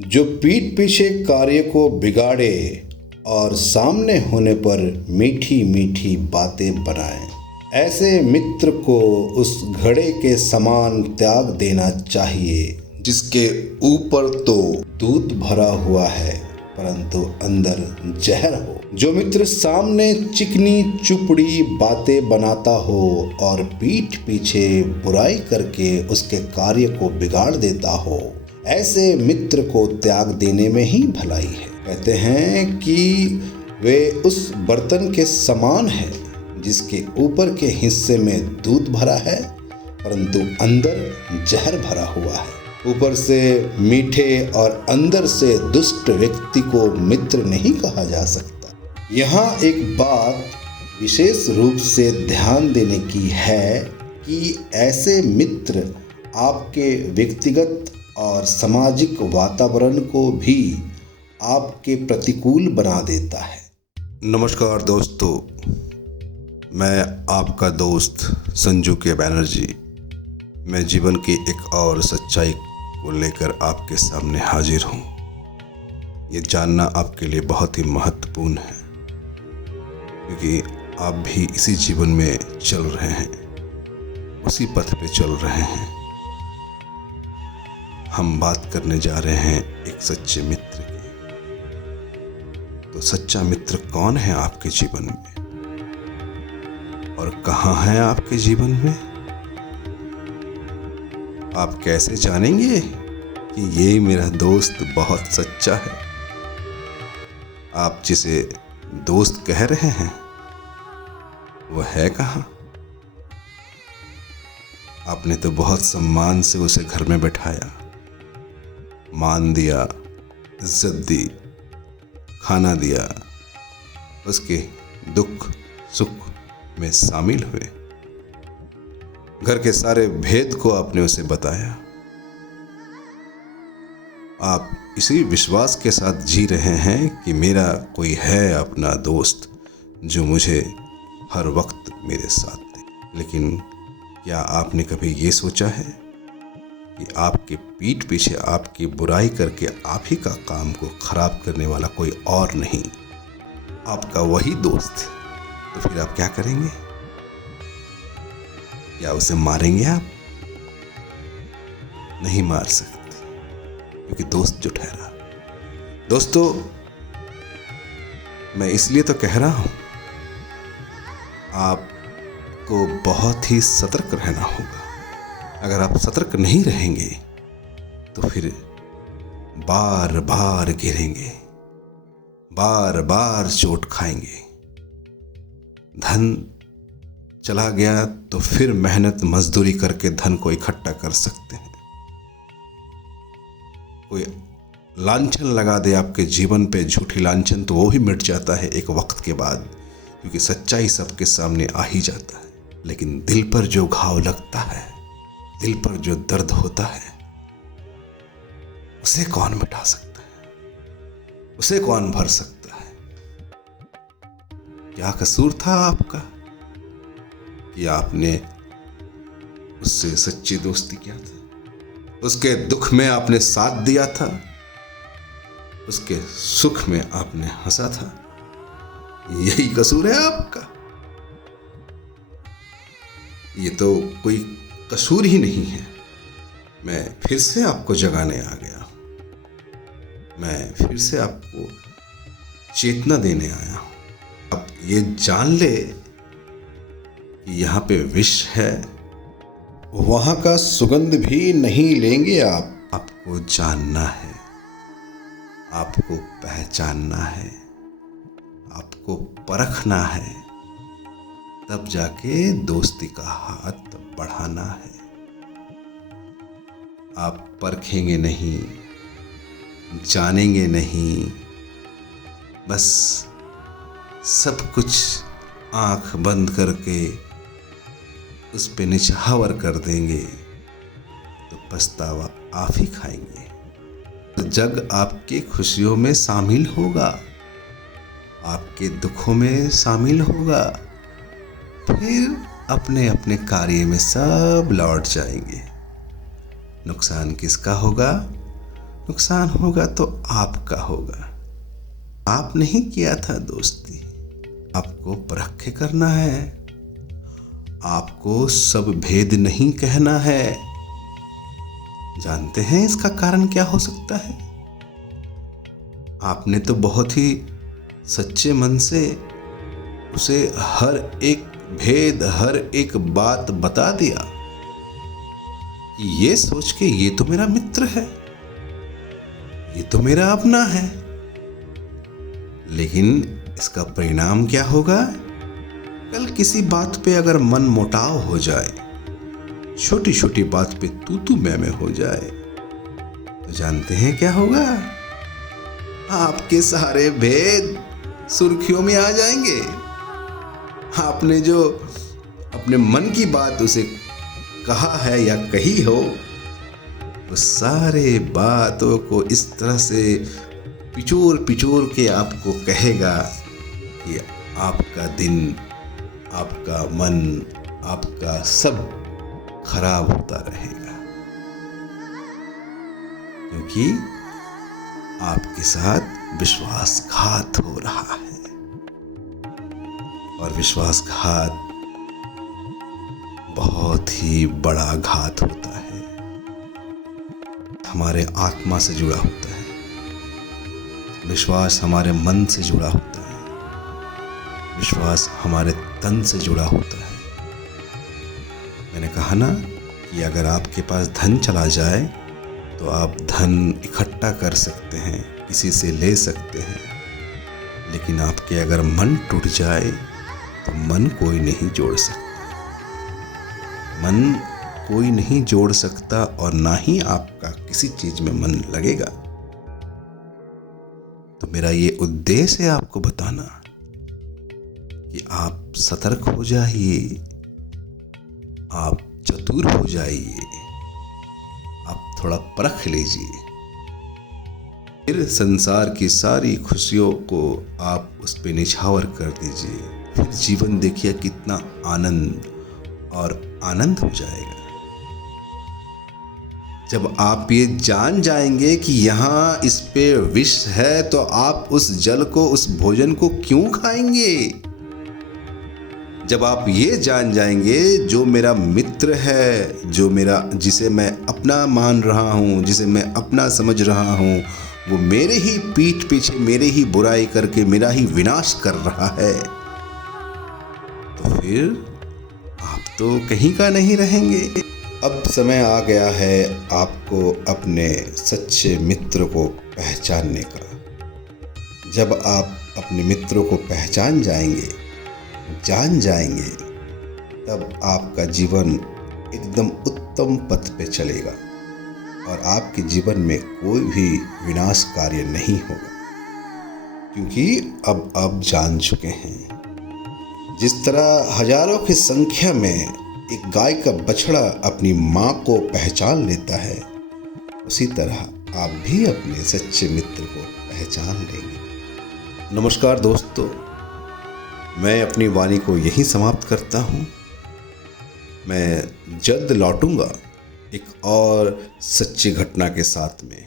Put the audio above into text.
जो पीठ पीछे कार्य को बिगाड़े और सामने होने पर मीठी मीठी बातें बनाए, ऐसे मित्र को उस घड़े के समान त्याग देना चाहिए जिसके ऊपर तो दूध भरा हुआ है परंतु अंदर जहर हो। जो मित्र सामने चिकनी चुपड़ी बातें बनाता हो और पीठ पीछे बुराई करके उसके कार्य को बिगाड़ देता हो, ऐसे मित्र को त्याग देने में ही भलाई है। कहते हैं कि वे उस बर्तन के समान है जिसके ऊपर के हिस्से में दूध भरा है परंतु अंदर जहर भरा हुआ है। ऊपर से मीठे और अंदर से दुष्ट व्यक्ति को मित्र नहीं कहा जा सकता। यहाँ एक बात विशेष रूप से ध्यान देने की है कि ऐसे मित्र आपके व्यक्तिगत और सामाजिक वातावरण को भी आपके प्रतिकूल बना देता है। नमस्कार दोस्तों, मैं आपका दोस्त संजू के बैनर्जी। मैं जीवन की एक और सच्चाई को लेकर आपके सामने हाजिर हूँ। ये जानना आपके लिए बहुत ही महत्वपूर्ण है क्योंकि आप भी इसी जीवन में चल रहे हैं, उसी पथ पे चल रहे हैं। हम बात करने जा रहे हैं एक सच्चे मित्र की। तो सच्चा मित्र कौन है आपके जीवन में और कहाँ है आपके जीवन में? आप कैसे जानेंगे कि ये मेरा दोस्त बहुत सच्चा है? आप जिसे दोस्त कह रहे हैं वह है कहाँ? आपने तो बहुत सम्मान से उसे घर में बैठाया, मान दिया, इज्जत दी, खाना दिया, उसके दुख सुख में शामिल हुए, घर के सारे भेद को आपने उसे बताया। आप इसी विश्वास के साथ जी रहे हैं कि मेरा कोई है अपना दोस्त जो मुझे हर वक्त मेरे साथ दे। लेकिन क्या आपने कभी ये सोचा है कि आपके पीठ पीछे आपकी बुराई करके आप ही का काम को खराब करने वाला कोई और नहीं, आपका वही दोस्त। तो फिर आप क्या करेंगे? क्या उसे मारेंगे आप? नहीं मार सकते क्योंकि दोस्त जो ठहरा। दोस्तों, मैं इसलिए तो कह रहा हूं, आपको बहुत ही सतर्क रहना होगा। अगर आप सतर्क नहीं रहेंगे तो फिर बार बार गिरेंगे, बार बार चोट खाएंगे। धन चला गया तो फिर मेहनत मजदूरी करके धन को इकट्ठा कर सकते हैं। कोई लांछन लगा दे आपके जीवन पे, झूठी लांछन, तो वो भी मिट जाता है एक वक्त के बाद, क्योंकि सच्चाई सबके सामने आ ही जाता है। लेकिन दिल पर जो घाव लगता है, दिल पर जो दर्द होता है, उसे कौन मिटा सकता है? उसे कौन भर सकता है? क्या कसूर था आपका कि आपने उससे सच्ची दोस्ती किया था? उसके दुख में आपने साथ दिया था, उसके सुख में आपने हंसा था। यही कसूर है आपका? ये तो कोई कसूर ही नहीं है। मैं फिर से आपको जगाने आ गया, मैं फिर से आपको चेतना देने आया हूं। आप ये जान ले कि यहाँ पे विष है, वहाँ का सुगंध भी नहीं लेंगे आप। आपको जानना है, आपको पहचानना है, आपको परखना है, तब जाके दोस्ती का हाथ बढ़ाना है। आप परखेंगे नहीं, जानेंगे नहीं, बस सब कुछ आंख बंद करके उस पे निछावर कर देंगे तो पछतावा आप ही खाएंगे। तो जग आपके खुशियों में शामिल होगा, आपके दुखों में शामिल होगा, फिर अपने अपने कार्य में सब लौट जाएंगे। नुकसान किसका होगा? नुकसान होगा तो आपका होगा। आप नहीं किया था दोस्ती, आपको परख के करना है। आपको सब भेद नहीं कहना है। जानते हैं इसका कारण क्या हो सकता है? आपने तो बहुत ही सच्चे मन से उसे हर एक भेद, हर एक बात बता दिया कि ये सोच के ये तो मेरा मित्र है, ये तो मेरा अपना है। लेकिन इसका परिणाम क्या होगा? कल किसी बात पे अगर मन मुटाव हो जाए, छोटी छोटी बात पे तू मैं हो जाए, तो जानते हैं क्या होगा? आपके सारे भेद सुर्खियों में आ जाएंगे। आपने जो अपने मन की बात उसे कहा है या कही हो, वो सारे बातों को इस तरह से पिचोर पिचोर के आपको कहेगा कि आपका दिन, आपका मन, आपका सब खराब होता रहेगा, क्योंकि आपके साथ विश्वासघात हो रहा है। और विश्वासघात बहुत ही बड़ा घात होता है, हमारे आत्मा से जुड़ा होता है। विश्वास हमारे मन से जुड़ा होता है, विश्वास हमारे तन से जुड़ा होता है। मैंने कहा ना कि अगर आपके पास धन चला जाए तो आप धन इकट्ठा कर सकते हैं, किसी से ले सकते हैं, लेकिन आपके अगर मन टूट जाए तो मन कोई नहीं जोड़ सकता। मन कोई नहीं जोड़ सकता और ना ही आपका किसी चीज में मन लगेगा। तो मेरा ये उद्देश्य है आपको बताना कि आप सतर्क हो जाइए, आप चतुर हो जाइए, आप थोड़ा परख लीजिए। फिर संसार की सारी खुशियों को आप उस पे निछावर कर दीजिए। फिर जीवन देखिए कितना आनंद और आनंद हो जाएगा। जब आप ये जान जाएंगे कि यहाँ इस पे विष है, तो आप उस जल को, उस भोजन को क्यों खाएंगे? जब आप ये जान जाएंगे जो मेरा मित्र है, जो मेरा, जिसे मैं अपना मान रहा हूँ, जिसे मैं अपना समझ रहा हूँ, वो मेरे ही पीठ पीछे मेरे ही बुराई करके मेरा ही विनाश कर रहा है, तो फिर आप तो कहीं का नहीं रहेंगे। अब समय आ गया है आपको अपने सच्चे मित्र को पहचानने का। जब आप अपने मित्रों को पहचान जाएंगे, जान जाएंगे, तब आपका जीवन एकदम उत्तम पथ पे चलेगा और आपके जीवन में कोई भी विनाश कार्य नहीं होगा, क्योंकि अब आप जान चुके हैं। जिस तरह हजारों की संख्या में एक गाय का बछड़ा अपनी माँ को पहचान लेता है, उसी तरह आप भी अपने सच्चे मित्र को पहचान लेंगे। नमस्कार दोस्तों, मैं अपनी वाणी को यहीं समाप्त करता हूँ। मैं जल्द लौटूंगा एक और सच्ची घटना के साथ में।